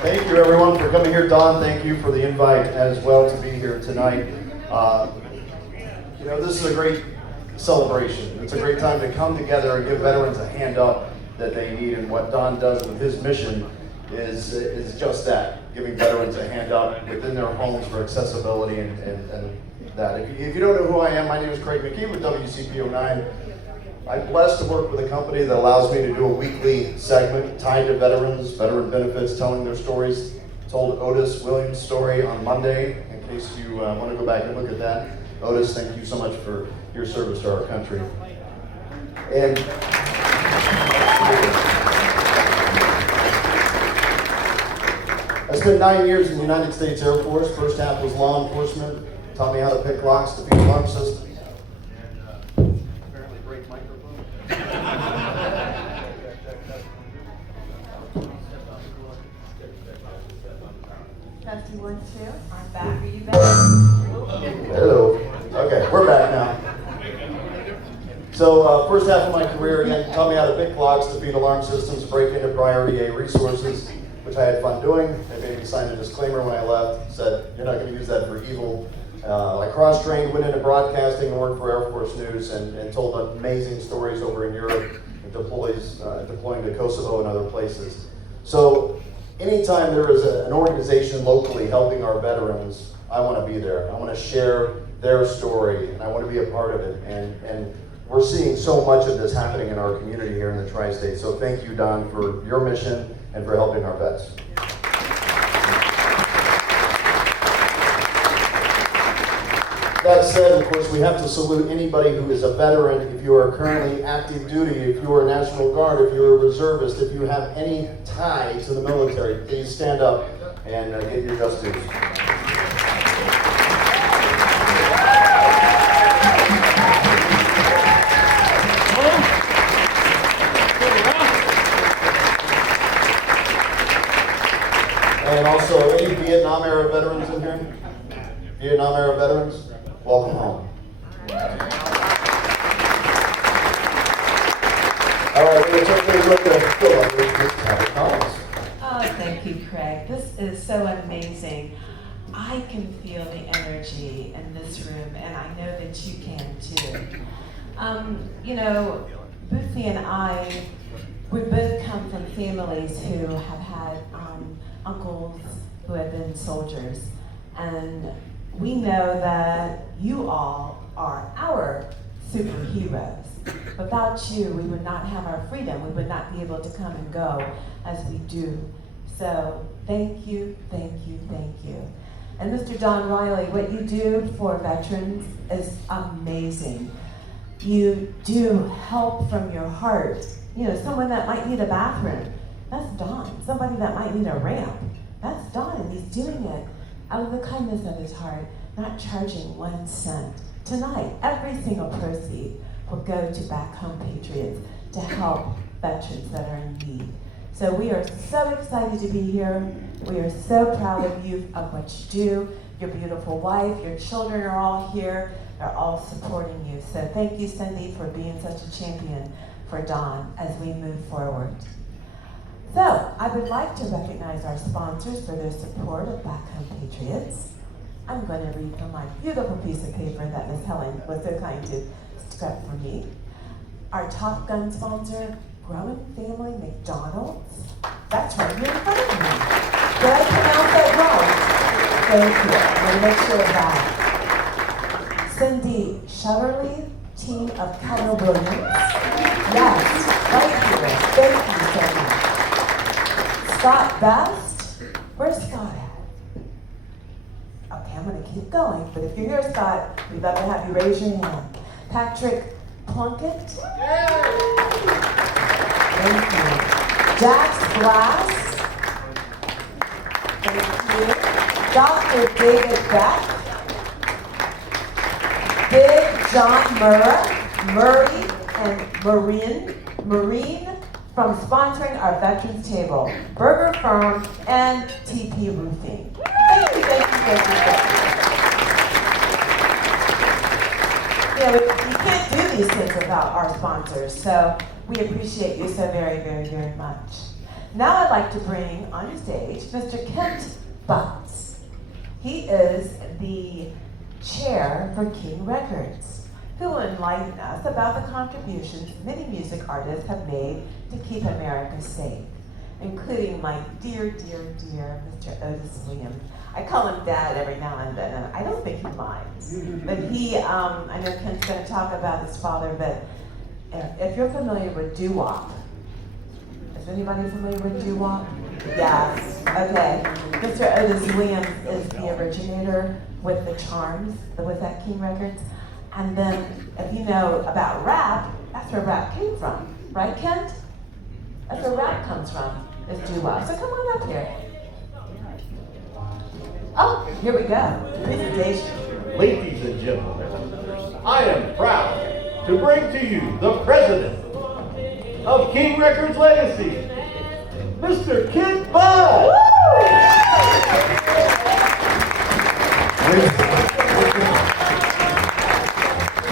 Thank you, everyone, for coming here. Don, thank you for the invite as well to be here tonight. This is a great celebration. It's a great time to come together and give veterans a hand up that they need. And what Don does with his mission is just that, giving veterans a hand up within their homes for accessibility and that. If you don't know who I am, my name is Craig McKee with WCPO9. I'm blessed to work with a company that allows me to do a weekly segment tied to veterans, veteran benefits, telling their stories. Told Otis Williams' story on Monday, in case you want to go back and look at that. Otis, thank you so much for your service to our country. And I spent 9 years in the United States Air Force. First half was law enforcement. Taught me how to pick locks, defeat alarm systems. Apparently break microphones. Testing 1, 2. I'm back. Are you back? Hello. Okay, we're back now. So first half of my career, again, taught me how to pick locks, defeat alarm systems, break into priority A resources, which I had fun doing. They made me sign a disclaimer when I left, said, you're not going to use that for evil. I cross-trained, went into broadcasting, and worked for Air Force News, and told amazing stories over in Europe, and deploying to Kosovo and other places. So anytime there is an organization locally helping our veterans, I want to be there. I want to share their story, and I want to be a part of it. And we're seeing so much of this happening in our community here in the Tri-State. So thank you, Don, for your mission and for helping our vets. That said, of course, we have to salute anybody who is a veteran. If you are currently active duty, if you are a National Guard, if you're a reservist, if you have any tie to the military, please stand up and get your just dues. And also, any Vietnam era veterans in here? Vietnam era veterans? Welcome home. All right, we're going to turn things over to Phil. Oh, thank you, Craig. This is so amazing. I can feel the energy in this room, and I know that you can too. Boothie and I, we both come from families who have had uncles who have been soldiers, and we know that you all are our superheroes. Without you, we would not have our freedom. We would not be able to come and go as we do. So thank you, thank you, thank you. And Mr. Don Riley, what you do for veterans is amazing. You do help from your heart. Someone that might need a bathroom, that's Don. Somebody that might need a ramp, that's Don, and he's doing it out of the kindness of his heart, not charging 1 cent. Tonight, every single proceed will go to Back Home Patriots to help veterans that are in need. So we are so excited to be here. We are so proud of you, of what you do. Your beautiful wife, your children are all here. They're all supporting you. So thank you, Cindy, for being such a champion for Don as we move forward. So, I would like to recognize our sponsors for their support of Back Home Patriots. I'm going to read from my beautiful piece of paper that Ms. Helen was so kind to script for me. Our Top Gun sponsor, Growing Family McDonald's. That's right here in front of me. Did I pronounce that wrong? Thank you. I'm going to make sure of that. Cindy Shutterly, team of Keller Williams. Yes, right here. Thank you so much. Scott Best. Where's Scott at? Okay, I'm going to keep going, but if you're here, Scott, we'd love to have you raise your hand. Patrick Plunkett. Thank you. Jax Glass. Thank you. Dr. David Beck. Big John Murray and Marine from sponsoring our Veterans Table, Burger Firm, and TP Roofing. Thank you, thank you, thank you, thank you. We can't do these things without our sponsors, so we appreciate you so very, very, very much. Now I'd like to bring on stage Mr. Kent Butts. He is the chair for King Records, who will enlighten us about the contributions many music artists have made to keep America safe, including my dear, dear, dear Mr. Otis Williams. I call him Dad every now and then, and I don't think he minds. But I know Kent's going to talk about his father, but if you're familiar with doo-wop, is anybody familiar with doo-wop? Yes, okay. Mr. Otis Williams is the originator with the Charms, with that King Records. And then, if you know about rap, that's where rap came from, right, Kent? That's where rap comes from, is doo-wop. So come on up here. Oh, here we go. Presentation. Ladies and gentlemen, I am proud to bring to you the president of King Records Legacy, Mr. Kent Butts.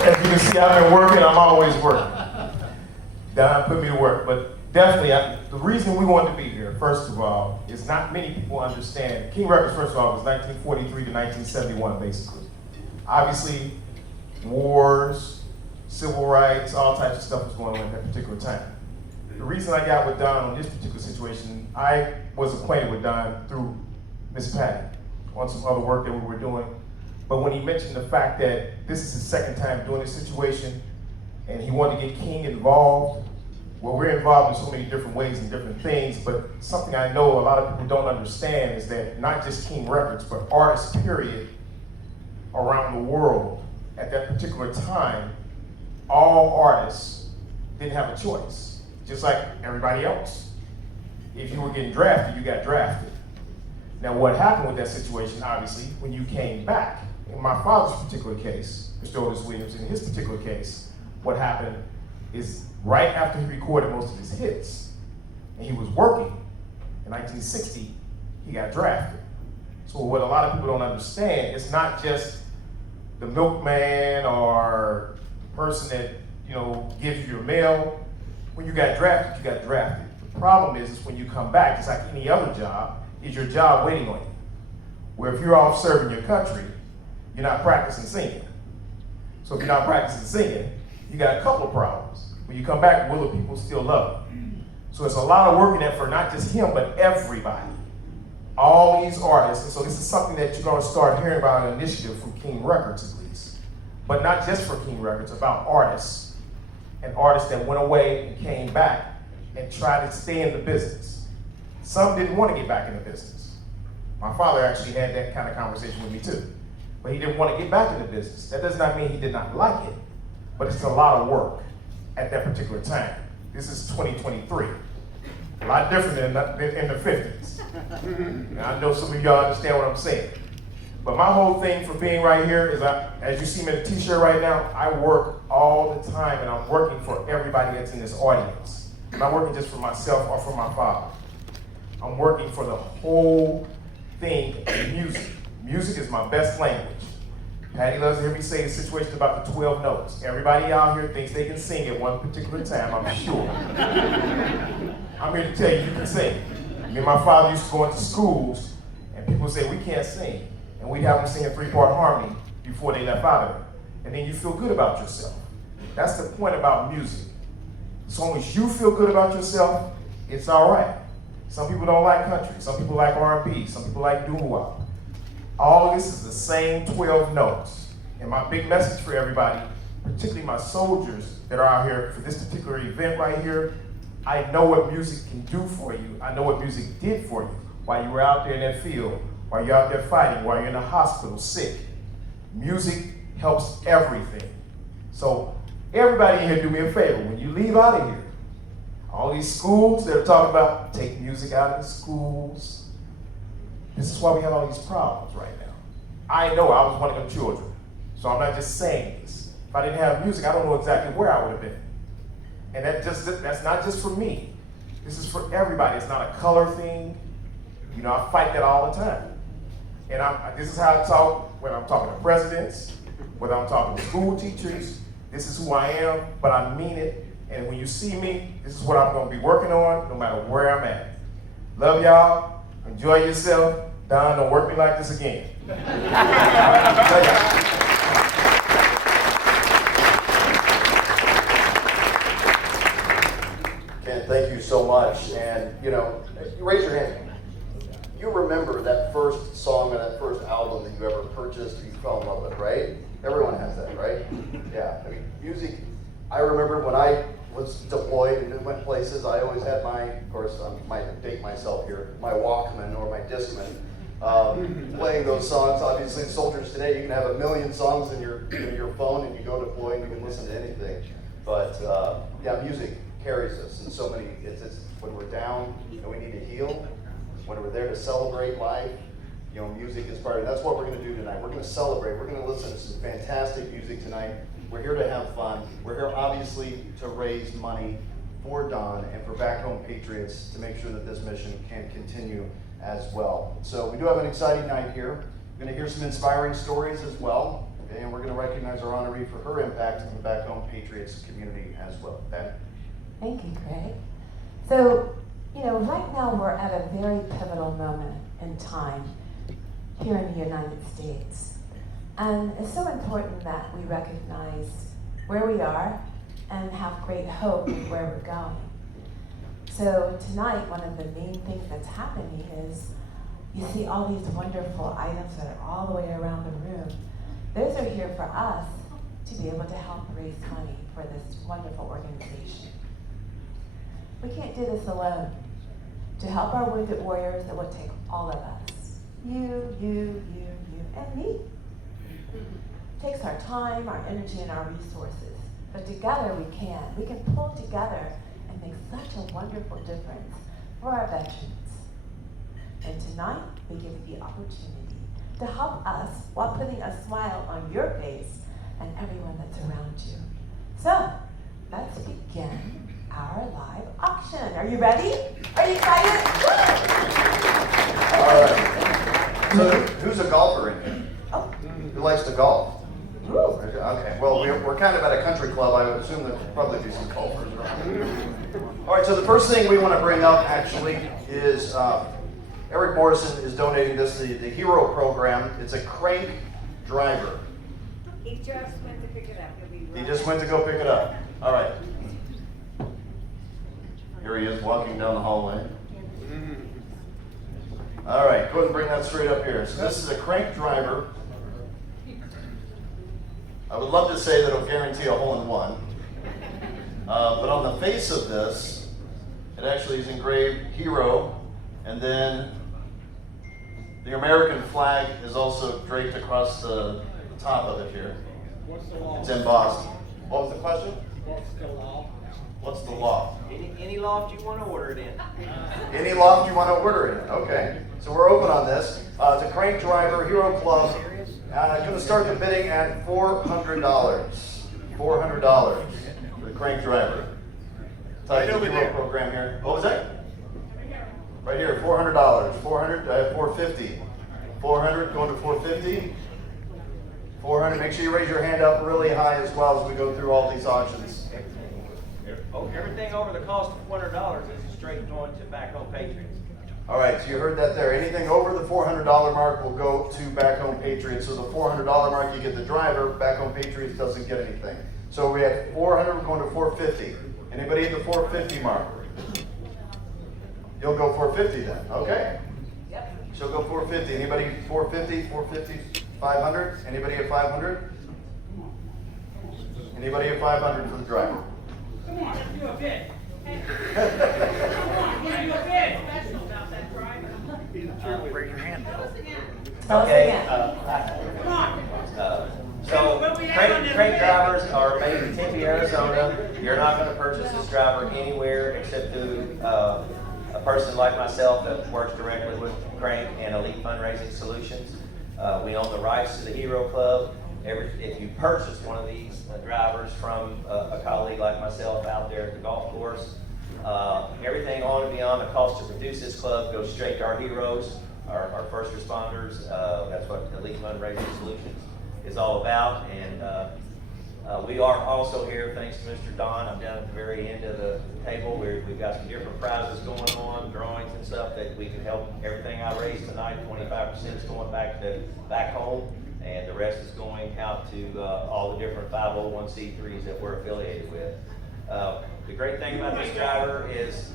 As you can see, I've been working. I'm always working. Don put me to work, but definitely, the reason we wanted to be here, first of all, is not many people understand. King Records, first of all, was 1943 to 1971, basically. Obviously, wars, civil rights, all types of stuff was going on at that particular time. The reason I got with Don on this particular situation, I was acquainted with Don through Miss Patty on some other work that we were doing. But when he mentioned the fact that this is his second time doing this situation, and he wanted to get King involved, well, we're involved in so many different ways and different things, but something I know a lot of people don't understand is that not just King Records, but artists, period, around the world at that particular time, all artists didn't have a choice, just like everybody else. If you were getting drafted, you got drafted. Now, what happened with that situation, obviously, when you came back, in my father's particular case, Mr. Otis Williams, in his particular case, what happened is right after he recorded most of his hits, and he was working, in 1960, he got drafted. So what a lot of people don't understand, it's not just the milkman or the person that, gives you your mail. When you got drafted, you got drafted. The problem is when you come back, it's like any other job, is your job waiting on you. Where if you're off serving your country, you're not practicing singing. So if you're not practicing singing, you got a couple of problems. When you come back, will the people still love you? So it's a lot of work in that for not just him, but everybody. All these artists, and so this is something that you're going to start hearing about, an initiative from King Records at least. But not just for King Records, about artists, and artists that went away and came back and tried to stay in the business. Some didn't want to get back in the business. My father actually had that kind of conversation with me too. But he didn't want to get back in the business. That does not mean he did not like it, but it's a lot of work at that particular time. This is 2023. A lot different than in the 50s. Now, I know some of y'all understand what I'm saying. But my whole thing for being right here is, as you see me in a t-shirt right now, I work all the time, and I'm working for everybody that's in this audience. I'm not working just for myself or for my father. I'm working for the whole thing of music. Music is my best language. Patty loves to hear me say the situation about the 12 notes. Everybody out here thinks they can sing at one particular time, I'm sure. I'm here to tell you, you can sing. Me and my father used to go into schools, and people say, we can't sing. And we'd have them sing a 3-part harmony before they left out of it. And then you feel good about yourself. That's the point about music. As long as you feel good about yourself, it's all right. Some people don't like country. Some people like R&B. Some people like doo-wop. All of this is the same 12 notes. And my big message for everybody, particularly my soldiers that are out here for this particular event right here, I know what music can do for you. I know what music did for you while you were out there in that field, while you're out there fighting, while you're in the hospital sick. Music helps everything. So everybody in here, do me a favor. When you leave out of here, all these schools that are talking about take music out of the schools. This is why we have all these problems right now. I know I was one of them children, so I'm not just saying this. If I didn't have music, I don't know exactly where I would have been. And that's not just for me. This is for everybody. It's not a color thing. I fight that all the time. And this is how I talk when I'm talking to presidents, whether I'm talking to school teachers. This is who I am, but I mean it. And when you see me, this is what I'm going to be working on, no matter where I'm at. Love y'all. Enjoy yourself. Don, don't work me like this again. Ken, thank you so much. And, you know, raise your hand. You remember that first song or that first album that you ever purchased, you fell in love with, right? Everyone has that, right? Yeah. I mean, music, I remember when I was deployed and went places, I always had my, of course, I might date myself here, my Walkman or my Discman, playing those songs. Obviously, soldiers today, you can have 1 million songs in your phone and you go deploy and you can listen to anything. But yeah, music carries us in so many, it's when we're down and we need to heal, when we're there to celebrate life, you know, music is part of it. That's what we're going to do tonight. We're going to celebrate. We're going to listen to some fantastic music tonight. We're here to have fun. We're here obviously to raise money for Don and for Back Home Patriots to make sure that this mission can continue as well. So we do have an exciting night here. We're going to hear some inspiring stories as well, and we're going to recognize our honoree for her impact on the Back Home Patriots community as well. Ben? Thank you, Craig. So, you know, right now we're at a very pivotal moment in time here in the United States. And it's so important that we recognize where we are and have great hope of where we're going. So tonight, one of the main things that's happening is you see all these wonderful items that are all the way around the room. Those are here for us to be able to help raise money for this wonderful organization. We can't do this alone. To help our wounded warriors, it would take all of us. You, and me. It takes our time, our energy, and our resources. But together we can. We can pull together and make such a wonderful difference for our veterans. And tonight, we give you the opportunity to help us while putting a smile on your face and everyone that's around you. So, let's begin our live auction. Are you ready? Are you excited? All right. So who's a golfer in here? Oh. Who likes to golf? Ooh. Okay, well, we're kind of at a country club. I would assume there'll probably be some golfers around. All right, so the first thing we want to bring up, actually, is Eric Morrison is donating this to the Hero program. It's a crank driver. He just went to pick it up. He'll be right. He just went to go pick it up. All right. Here he is walking down the hallway. All right, go ahead and bring that straight up here. So this is a crank driver. I would love to say that it'll guarantee a hole-in-one. But on the face of this, it actually is engraved Hero, and then the American flag is also draped across the top of it here. What's the law? It's embossed. What was the question? What's the law? What's the law? Any loft you want to order it in. Any loft you want to order in. Okay. So we're open on this. It's a crank driver, Hero Club. Going to start the bidding at $400. $400 for the crank driver. Right over Hero there. program here. What was that? Right here, $400. 400, I have 450. 400 going to 450. 400. Make sure you raise your hand up really high as well as we go through all these auctions. Everything over the cost of $400 is straight going to Back Home Patriots. All right, so you heard that there. Anything over the $400 mark will go to Back Home Patriots. So the $400 mark, you get the driver. Back Home Patriots doesn't get anything. So we had 400, we're going to 450. Anybody at the 450 mark? You'll go 450 then, okay? Yep. She'll go 450. Anybody 450, 450, 500? Anybody at 500? Anybody at 500 for the driver? Come on, do a bid. Come on, do a bid. Special about that driver. Raise your hand. Tell us Okay. again. Come on. So, What we have on this crank bid? drivers are made in Tempe, Arizona. You're not going to purchase this driver anywhere except through a person like myself that works directly with Crank and Elite Fundraising Solutions. We own the rights to the Hero Club. If you purchase one of these drivers from a colleague like myself out there at the golf course, everything on and beyond the cost to produce this club goes straight to our heroes, our first responders. That's what Elite Fundraising Solutions is all about. And We are also here, thanks to Mr. Don. I'm down at the very end of the table. We've got some different prizes going on, drawings and stuff that we can help. Everything I raised tonight, 25% is going back home, and the rest is going out to all the different 501c3s that we're affiliated with. The great thing about this driver is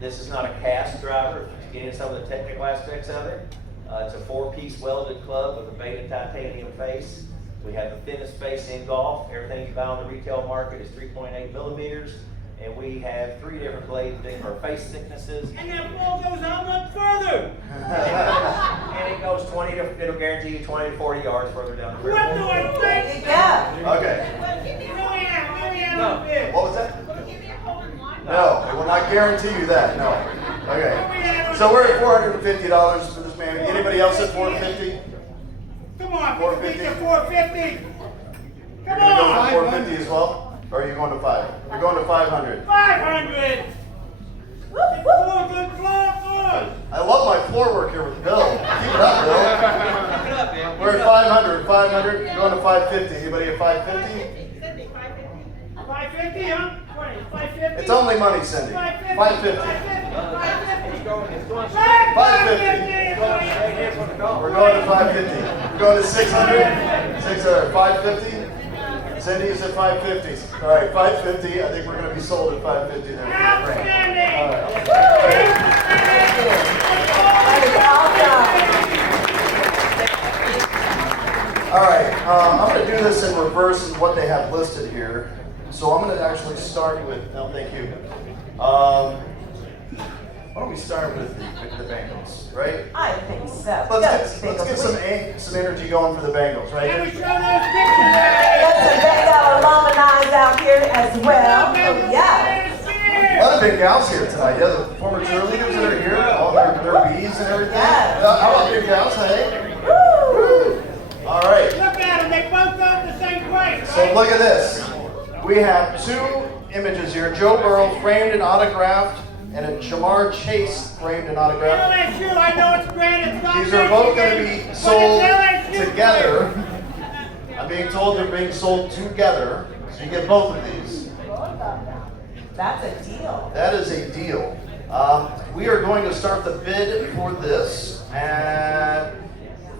this is not a cast driver. If you get into some of the technical aspects of it, it's a 4-piece welded club with a beta titanium face. We have the thinnest face in golf. Everything you buy on the retail market is 3.8 millimeters. And we have 3 different blade or face thicknesses. And that ball goes how much further? And it goes it'll guarantee you 20 to 40 yards further down the What river. do I think? Yeah. Okay. Let me have a bid. What was that? No, it will not guarantee you that, no. Okay. So we're at $450 for this man. Anybody else at $450? Come on, 450. 450. You're Come gonna go on. for 450 as well? Or are you going to 5? You're going to 500. 500. It's 4 good floors. I love my floor work here with Bill. Keep it up, Bill. We're at 500. 500. You're going to 550. Anybody at 550? 550, huh? 550. It's only money, Cindy. 550. 550. 550. We're going to 550. We're going to 600. 600. 550. Cindy is at 550. All right, 550. I think we're going to be sold at 550 there. Outstanding. All right. That is awesome. All right, I'm going to do this in reverse of what they have listed here. So I'm going to actually start with, no, thank you. Why don't we start with the Bengals, right? I think so. Let's get some energy going for the Bengals, Can right? we show those pictures? Got some Bengal alumni out here as well. So yeah. A lot of big gals here tonight. Yeah, the former cheerleaders that are here, all their beads and everything. Yeah. How about big gals, hey? Woo! All right. Look at them, they both go the same place. So look at this. We have 2 images here. Joe Burrow framed and autographed, and a Jamar Chase framed and autographed. LSU, I know it's grand, it's not These are both going to Michigan, be but sold it's LSU together. I'm being told they're being sold together, so you get both of these. That's a deal. That is a deal. We are going to start the bid for this at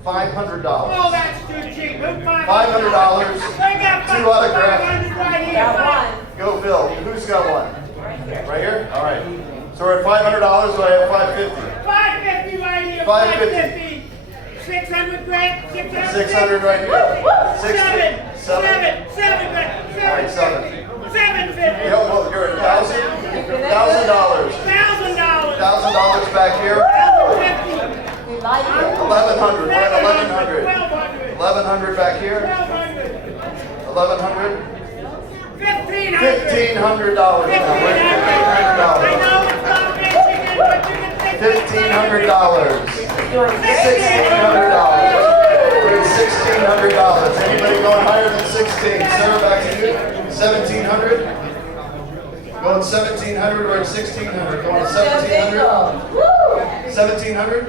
$500. Oh, that's too cheap. Who's $500. They got 2 autographs. 500 right here. Got one. Go, Bill. Who's got one? Right here. Right here? All right. So we're at $500, so I have $550. 550 right here. 550. 600 grand. 600. 600 right here. 600. 7 7. grand. All right, 7. 750. Yo, well, you're at $1,000. $1,000. $1,000 back here. 1,050. We like it. 1,100. We're at 1,100. 1,200. 1,100 back here. 1,200. 1,100. $1,500. $1,500 now. We're at I know it's not Michigan, but you can take $1,500. Doing great. $1,600. We're at $1,600. Anybody going higher than 16? Sarah, back to you. 1,700. Going 1,700. We're at 1,600. Going 1,700. Woo! 1,700.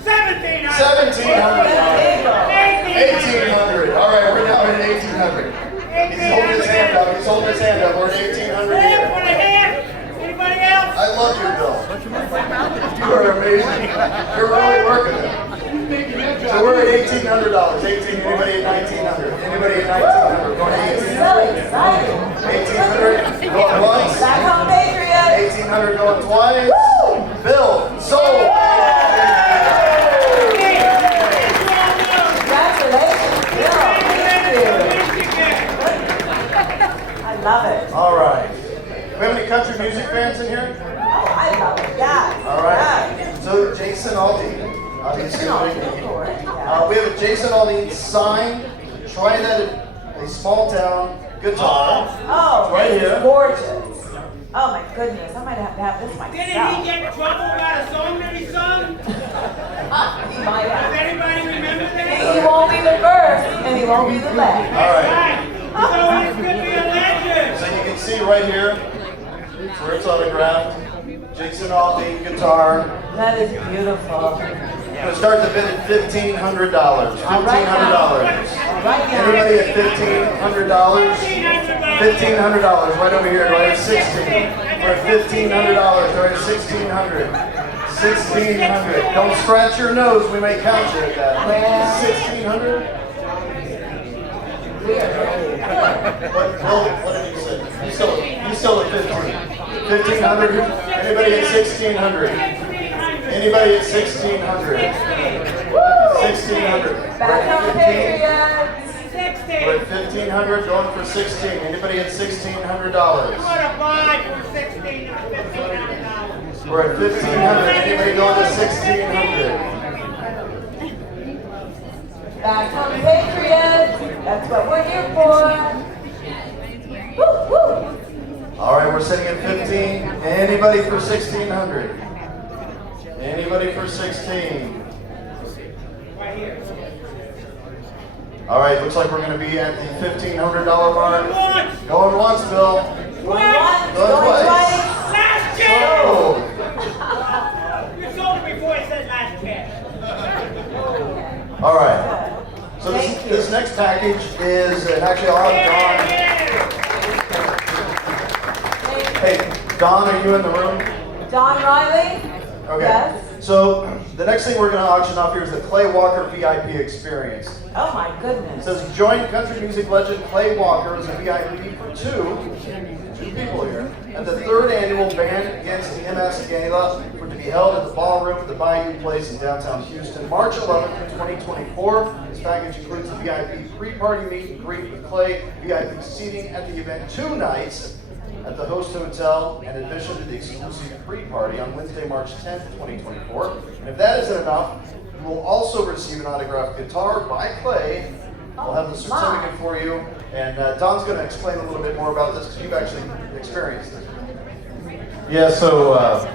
1,700. 1,700. 1,800. 1,800. All right, we're now at 1,800. He's holding his hand up. He's holding his hand up. We're at 1,800 Hand here. for the hand. Anybody else? I love you, Bill. You are amazing. You're really working it. So we're at $1,800. 18. Anybody at 1,900? Anybody at 1,900? Going to So 1,800? excited. 1,800 going once. Back on Patriots. 1,800 going twice. Bill, sold. Congratulations, Bill. Thank you. I love it. All right. Do we have any country music fans in here? Oh, I love it. Yeah. All right. So Jason Aldean. Obviously, Yeah. we have a Jason Aldean signed. Try that at a small town guitar. Oh, Right this is here. gorgeous. Oh my goodness, I might have to have this myself. Didn't he get in trouble about a song that he sung? He might Does have. anybody remember that? He won't be the first, and he won't be the last. All right. Right. So this could be a legend. So you can see right here where it's autographed. Jason Aldean guitar. That is beautiful. I'm gonna start the bid at $1,500. $1,500. Right now. Anybody at $1,500? $1,500, right over here, right at 16. We're at $1,500, right at 1,600. 1,600. Don't scratch your nose, we may count you at that. 1,600? What did you say? You still at 15. 1,500? Anybody at 1,600? Anybody at 1,600? 1,600. Back on Patriots. We're at 1,500, going for 16. Anybody at $1,600? What a buy for 16 or $1,500. We're at 1,500. Anybody going to 1,600? Back on Patriots. That's what we're here for. Woo, woo. All right, we're sitting at 15. Anybody for 1,600? Anybody for 16? Right here. All right, looks like we're going to be at the $1,500 mark. Once. Going once, Bill. Going once, Going going twice. twice. Last chance. Oh. You sold it before it said last chance. All right. So Thank you. this next package is, and actually I'll have Don. Hey, Don, are you in the room? Don Riley? Okay. Yes. So the next thing we're going to auction off here is the Clay Walker VIP experience. Oh my It goodness. says join country music legend Clay Walker as a VIP for two people here at the 3rd annual Band Against the MS Gala for to be held at the Ballroom at the Bayou Place in downtown Houston, March 11th, 2024. This package includes the VIP pre-party meet and greet with Clay, VIP seating at the event 2 nights at the Host Hotel, in addition to the exclusive pre-party on Wednesday, March 10th, 2024. And if that isn't enough, you will also receive an autographed guitar by Clay. We'll have the certificate for you, and Don's going to explain a little bit more about this because you've actually experienced it. Yeah, so I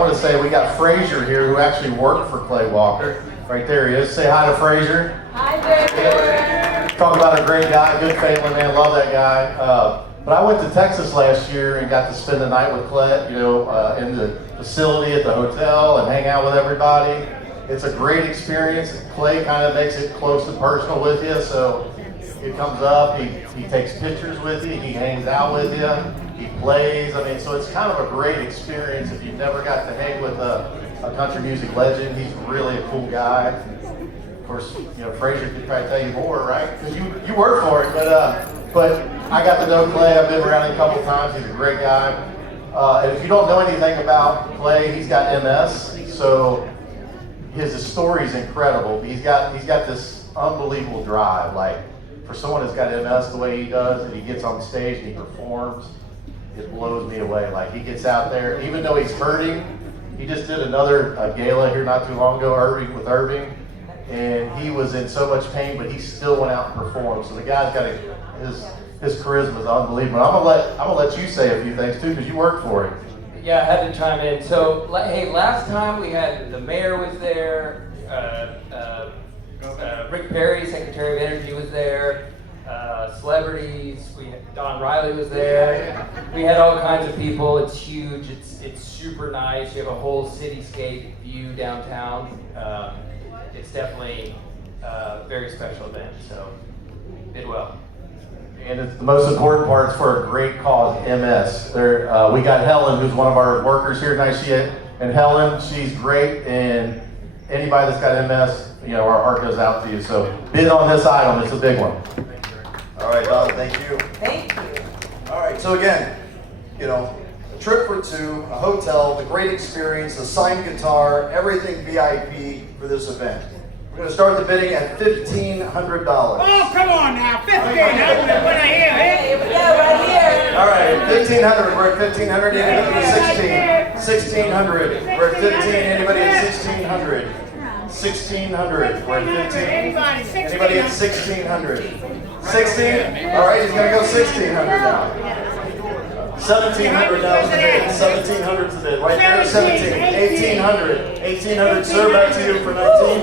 want to say we got Frazier here who actually worked for Clay Walker. Right there he is. Say hi to Frazier. Hi, Frazier. Talk about a great guy, good family man, love that guy. But I went to Texas last year and got to spend the night with Clay, in the facility at the hotel and hang out with everybody. It's a great experience. Clay kind of makes it close and personal with you, so he comes up, he takes pictures with you, he hangs out with you, he plays. I mean, so it's kind of a great experience if you've never got to hang with a country music legend. He's really a cool guy. Of course, Frazier could probably tell you more, right? Because you work for it, but I got to know Clay. I've been around him a couple times. He's a great guy. And if you don't know anything about Clay, he's got MS, so his story is incredible. He's got this unbelievable drive. Like for someone that's got MS the way he does, and he gets on stage and he performs, it blows me away. Like he gets out there, even though he's hurting. He just did another gala here not too long ago, Irving, and he was in so much pain, but he still went out and performed. So the guy's got his charisma is unbelievable. I'm gonna let you say a few things too, because you worked for him. Yeah, I had to chime in. So, hey, last time we had the mayor was there, Rick Perry, Secretary of Energy, was there, celebrities. Don Riley was there. We had all kinds of people. It's huge. It's super nice. You have a whole cityscape view downtown. It's definitely a very special event. So, did well. And it's the most important part is for a great cause, MS. We got Helen, who's one of our workers here tonight. And Helen, she's great. And anybody that's got MS, our heart goes out to you. So bid on this item. It's a big one. All right, Don, thank you. Thank you. All right, so again, a trip for two, a hotel, the great experience, a signed guitar, everything VIP for this event. We're going to start the bidding at $1,500. Oh, come on now. 15. That's what I hear. Hey, here we go, right here. All right, 1,500. We're at 1,500. Anybody at 16? 1,600. We're at 15. Anybody at 1,600? 1,600. We're at 15. Anybody at 1,600? 16? All right, he's going to go 1,600 now. 1,700 now is the bid. 1,700 is the bid. Right there, 17. 1,800. 1,800. Sir, back to you for 19.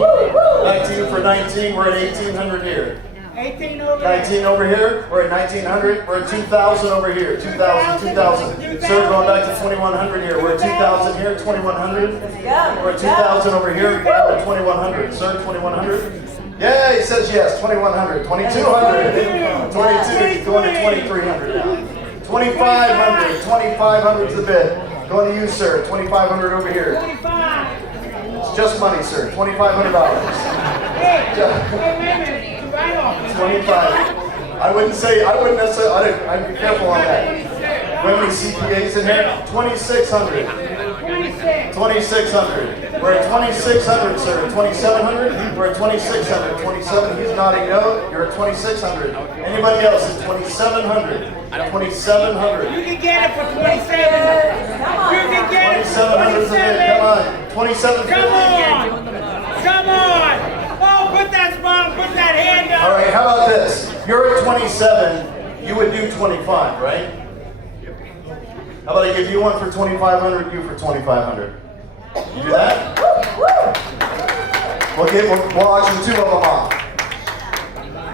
Back to you for 19. We're at 1,800 here. 18 over 19 over here. We're at 1,900. We're at 2,000 over here. 2,000. 2,000. Sir, going back to 2,100 here. We're at 2,000 here. 2,100. Let's go. We're at 2,000 over here. We're at 2,100. Sir, 2,100. Yeah, he says yes. 2,100, 2,200, 22, going to 2,300 now. 2,500, 2,500 is the bid. Going to you, sir. 2,500 over here. 25. It's just money, sir. $2,500. Hey, wait a minute. Right off. 25. I wouldn't necessarily, I'd be careful on that. How many CPAs in here? 2,600. 26. 2,600. We're at 2,600, sir. 2,700? We're at 2,600. 27, he's nodding no. You're at 2,600. Anybody else at 2,700? 2,700. You can get it for 27. You can get it for 2,700 is a bid. Come on. 2,750. Come on. Come on. Oh, put that smile, put that hand up. All right, how about this? You're at 27, you would do 25, right? How about I give you one for 2,500, you for 2,500? You do that? We'll auction two of them off.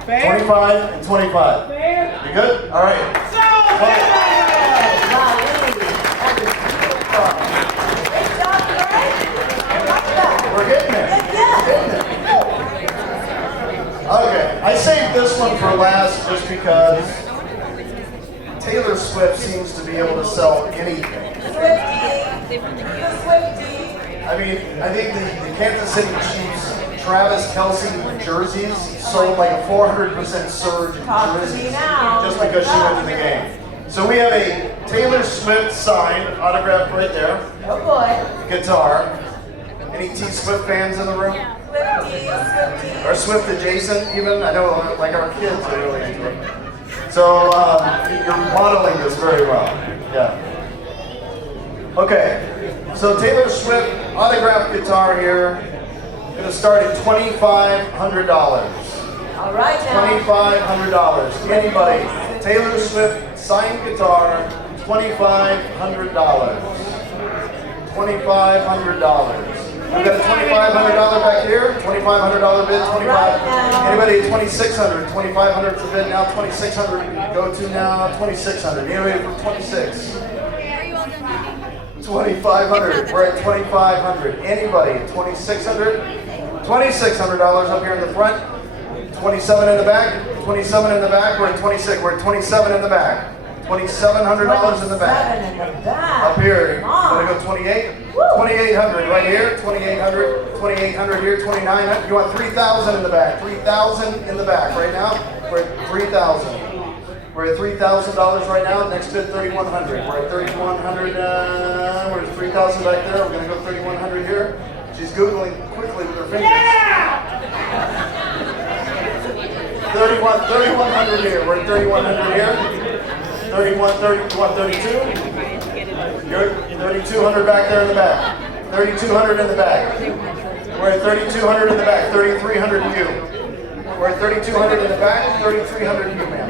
Fair? 25 and 25. Fair? You good? All right. So, We're getting there. Okay, I saved this one for last just because Taylor Swift seems to be able to sell anything. I mean, I think the Kansas City Chiefs Travis Kelce jerseys sold like a 400% surge in jerseys just because she went to the game. So we have a Taylor Swift signed, autographed right there, Oh boy. guitar. Any T Swift fans in the room? Swifties. Or Swift adjacent even? I know like our kids are really into it. So you're modeling this very well. Yeah. Okay. So Taylor Swift autographed guitar here. Gonna start at $2,500. All right now. $2,500. Anybody? Taylor Swift signed guitar. $2,500. $2,500. We got a $2,500 back here. $2,500 bid. 25. Anybody at 2,600? 2,500 is the bid now. 2,600. Go to now. 2,600. Anybody for 26? 2,500. We're at 2,500. Anybody at 2,600? $2,600 up here in the front. 27 in the back. 27 in the back. We're at 26. We're at 27 in the back. $2,700 in the back. Up here. Want to go 28? 2,800 right here. 2,800. 2,800 here. 2,900. You want 3,000 in the back. 3,000 in the back right now. We're at 3,000. We're at $3,000 right now. Next bid, 3,100. We're at 3,100. We're at 3,000 back there. We're going to go 3,100 here. She's Googling quickly with her fingers. yeah! 3,100 here. We're at 3,100 here. 30, you want 32? You're 3,200 back there in the back. 3,200 in the back. We're at 3,200 in the back. 3,300 to you. We're at 3,200 in the back. 3,300 to you, ma'am.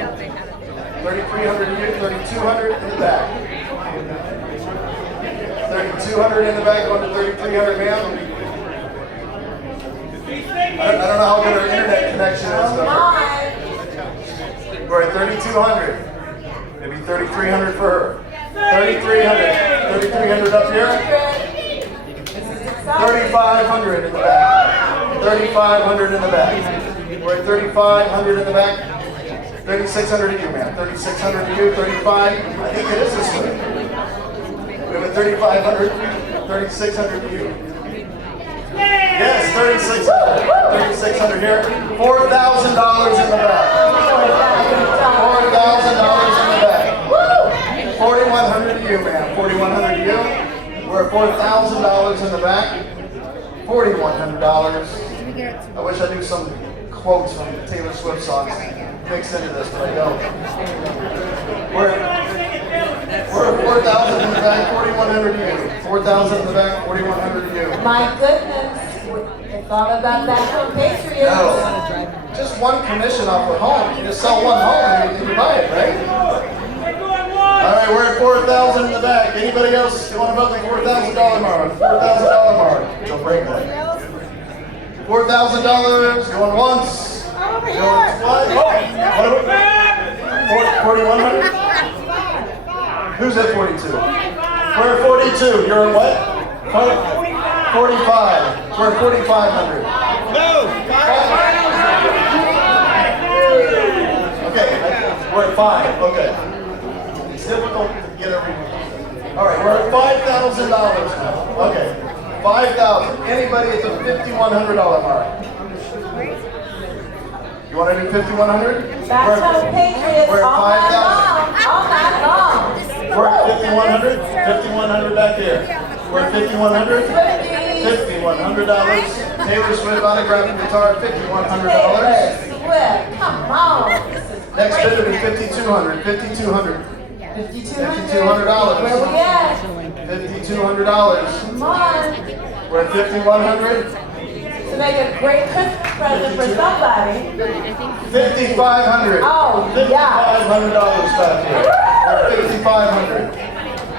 3,300 to you. 3,200 in the back. 3,200 in the back. Going to 3,300, ma'am. I don't know how good our internet connection is, but we're at 3,200. Maybe 3,300 for her. 3,300. 3,300 up here. 3,500 in the back. 3,500 in the back. We're at 3,500 in the back. 3,600 to you, man. 3,600 to you. 35. I think it is this way. We have a 3,500. 3,600 to you. Yes, 3,600. 3,600 here. $4,000 in the back. $4,000 in the back. 4,100 to you, ma'am. 4,100 to you. We're at $4,000 in the back. $4,100. I wish I knew some quotes from Taylor Swift songs mixed into this, but I don't. We're at 4,000 in the back. 4,100 to you. 4,000 in the back. 4,100 to you. My goodness. It's all about that home Patriots. No. Just one commission off a home. You just sell one home and you buy it, right? All right, we're at 4,000 in the back. Anybody else going above the $4,000 mark? $4,000 mark. Don't break that. $4,000 going once. Going twice. 4,100. Who's at 42? We're at 42. You're at what? 45. We're at 4,500. No! We're at 5. Okay. It's difficult to get everyone. All right, we're at $5,000 now. Okay. 5,000. Anybody at the $5,100 mark? You want to do 5,100? That's how Patriots we're at all night long. 5,000. All night long. We're at 5,100. 5,100 back here. We're at 5,100. $5,100. Taylor Swift autographed guitar, $5,100. Swift, come on. This is Next great. bid will be 5,200. 5,200. $5,200. Where we at? $5,200. Come on. We're at 5,100. To make a great Christmas present for somebody. 5,500. Oh, yeah. $5,500 back here. We're at 5,500.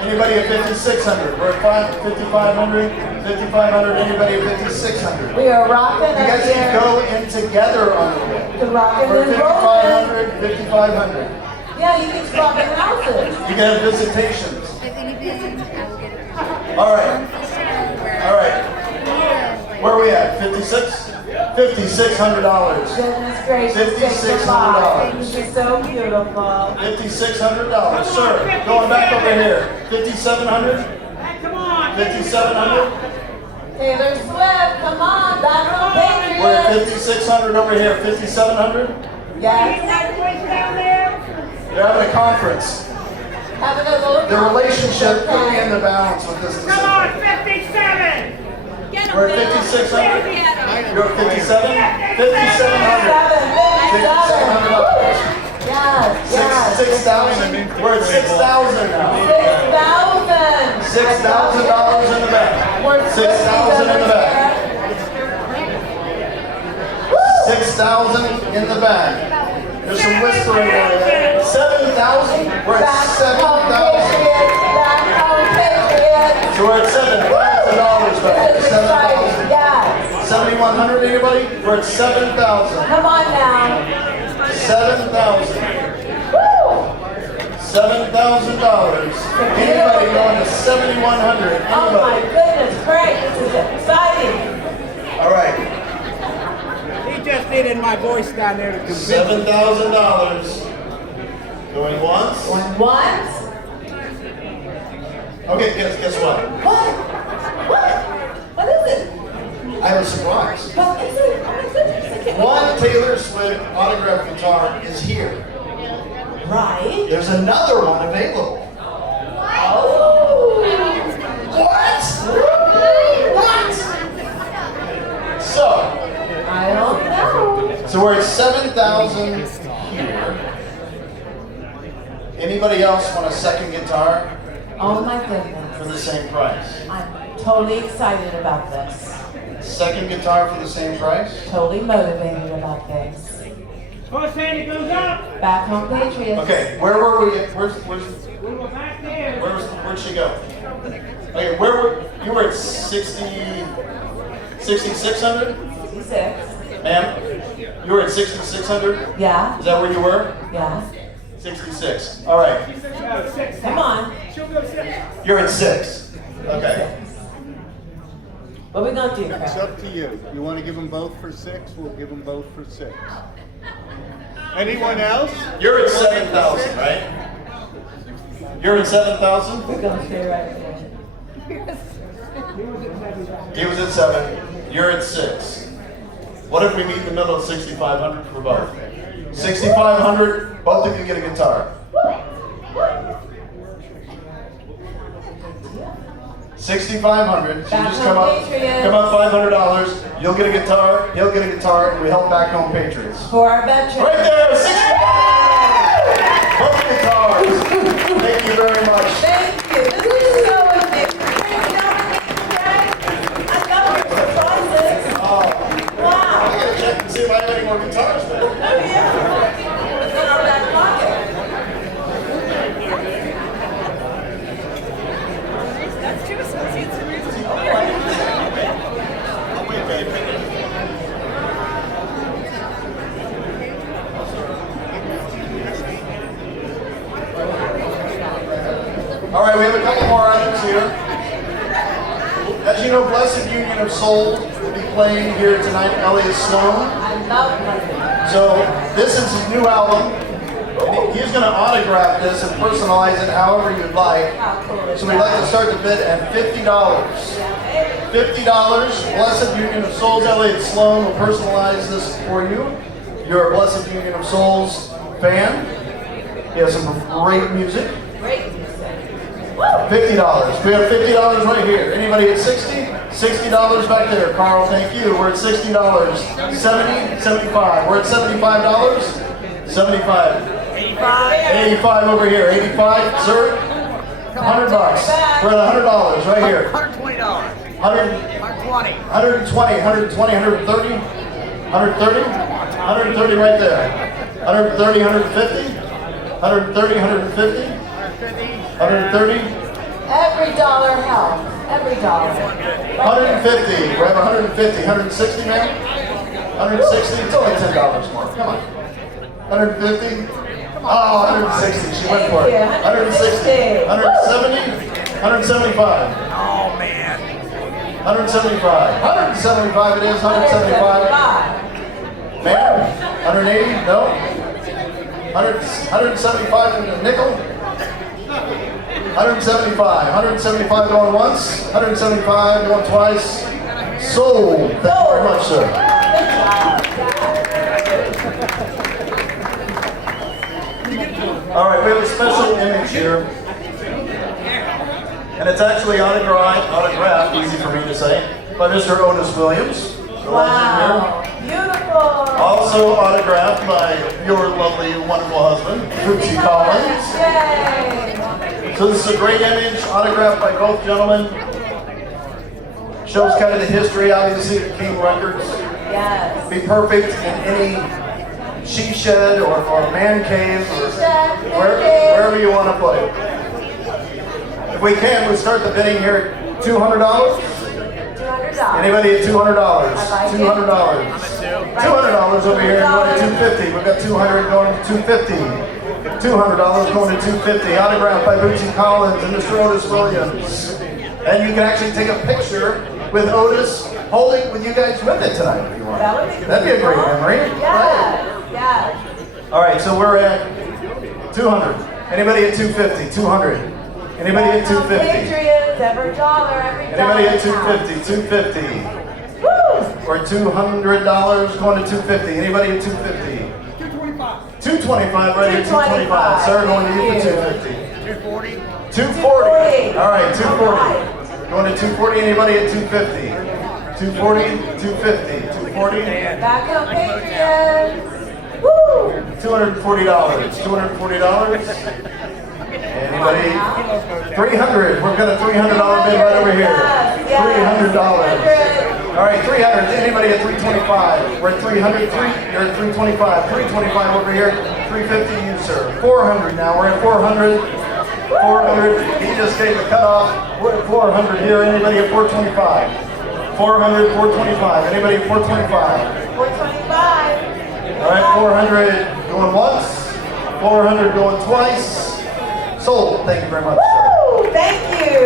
Anybody at 5,600? We're at 5,500. 5,500. Anybody at 5,600? We are rocking You up guys can here. go in together on the way. The rocking We're and at rolling. 5,500. 5,500. Yeah, you can swap in houses. You can have visitations. All right. All right. Where are we at? 56? $5,600. Goodness gracious, $5,600. this is so beautiful. $5,600. Sir, going back over here. 5,700? Hey, come on. 5,700? Taylor Swift, come on, back on We're at Patriots. 5,600 over here. 5,700? Yes, That voice down there? They're having a conference. having a little. The relationship could be in the balance with this Come decision. on, 57. We're at 5,600? You're at 57? $5,700. $5,700. Yes, yes. 6,000. We're at 6,000 now. 6,000. $6,000 in the bank. We're 6,000 in the back. 6,000 in the bag. There's some whispering over there. 7,000? We're at Back home 7,000. Patriots. Back home Patriots. So we're at $7,000 back. This is exciting. 7,000. Yes. 7,100 anybody? We're at 7,000. Come on now. 7,000. Woo! $7,000. Anybody going to 7,100? Oh my Anybody? goodness, great. This is exciting. All right. He just needed my voice down there to convince me. $7,000. Going once? Going once. Okay, guess what? What? What? What is it? I have a surprise. What is it? Oh my goodness. I can't One Taylor Swift autographed guitar is here. Right. There's another one available. Oh. What? What? So I don't know. we're at 7,000 here. Anybody else want a second guitar Oh my for goodness. the same price? I'm totally excited about this. Second guitar for the same price? Totally motivated about this. First hand that goes up. Back home Patriots. Okay, where were we? Where's We were back there. where'd she go? Okay, you were at 6,600? 66. Ma'am? You were at 6,600? Yeah. Is that where you were? Yeah. 66. All right. Come on. She'll go 6. You're at 6. Okay. What we gonna do, It's Craig? up to you. You want to give them both for 6? We'll give them both for 6. Anyone else? You're at 7,000, right? You're at 7,000? We're gonna stay right there. He was at 7. You're at 6. What if we meet in the middle of 6,500 for both? 6,500, both of you get a guitar. 6,500. So you just come up $500. You'll get a guitar. He'll get a guitar, and we help back home Patriots. For our veterans. Right there, 65! Both guitars. Thank you very much. Thank you. This is so amazing. I love your surprises. I Wow. gotta check and see if I have any more guitars Oh there. yeah. It's in our back pocket. That's two associates in reason. All right, we have a couple more items here. As you know, Blessed Union of Soul will be playing here tonight, Elliot Sloan. I love London. So this is his new album. And he's going to autograph this and personalize it however you'd like. How cool is So we'd like to that? start the bid at $50. $50. Blessed Union of Souls, Elliott Sloan will personalize this for you. You're a Blessed Union of Souls fan. He has some great music. Great music. $50. We have $50 right here. Anybody at 60? $60 back there. Carl, thank you. We're at $60. 70, 75. We're at $75. 75. 85 over here. 85, sir. $100. We're at $100 right here. $120. 120, 130, 130 right there. 130, 150, 130, 150, 130, Every dollar helps. Every dollar. 150. We have 150, 160, man. 160. It's only $10 more. Come on. 150. Oh, 160. She went for it. 160, 170, 175. Oh, man. 175. 175 it is. 175. Man, 180? No. 175 in the nickel. 175. 175 going once. 175 going twice. Sold. Thank you very much, sir. All right, we have a special image here. And it's actually autographed, easy for me to say, by Mr. Otis Williams. The legend here. Wow. Beautiful. Also autographed by your lovely, wonderful husband, Bootsy Collins. Yay. So this is a great image, autographed by both gentlemen. Shows kind of the history, obviously, of King Records. Yes. Be perfect in any she shed or man cave or wherever you want to put it. If we can, we start the bidding here at $200. $200. Anybody at $200? I like it. $200. $200 over here going to $250. We've got $200 going to $250. $200 going to $250. Autographed by Bootsy Collins and Mr. Otis Williams. And you can actually take a picture with Otis holding with you guys with it tonight if you want. That would be That'd be a great memory. Yes. Yes. All right, so we're at 200. Anybody at 250? 200. Anybody at 250? Patriots, every dollar, every dollar. Anybody at counts. 250? 250. Woo! Or $200 going to 250. Anybody at 250? 225 right here, 225. Sir, going to you for 250. 240. All right, 240. Going to 240. Anybody at 250? 240, 250, 240. Back up, Patriots. Woo! $240. $240. Anybody? 300. We've got a $300 bid right over here. $300. All right, 300. Anybody at 325? We're at 300. You're at 325. 325 over here. 350. You, sir. 400 now. We're at 400. 400. He just gave the cutoff. We're at 400 here. Anybody at 425? 400. 425. Anybody at 425? 425. All right, 400 going once. 400 going twice. Sold. Thank you very much, sir. Woo! Thank you.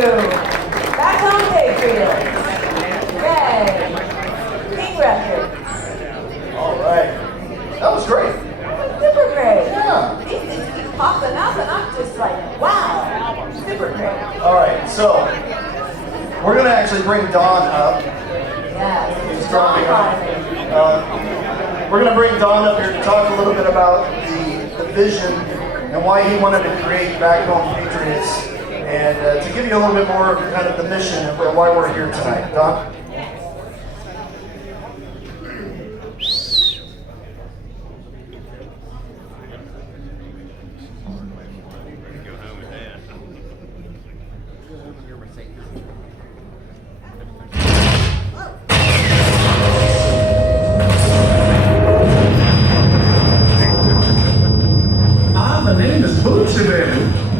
Back home, Patriots. Yay. King Records. All right. That was great. Super great. Yeah. These things keep popping up, and I'm just like, wow. Super great. All right, so we're going to actually bring Don up. Yes. He's dropping off. We're going to bring Don up here to talk a little bit about the vision and why he wanted to create Back Home Patriots, and to give you a little bit more of kind of the mission and why we're here tonight. Don? The name is Bootsy, baby.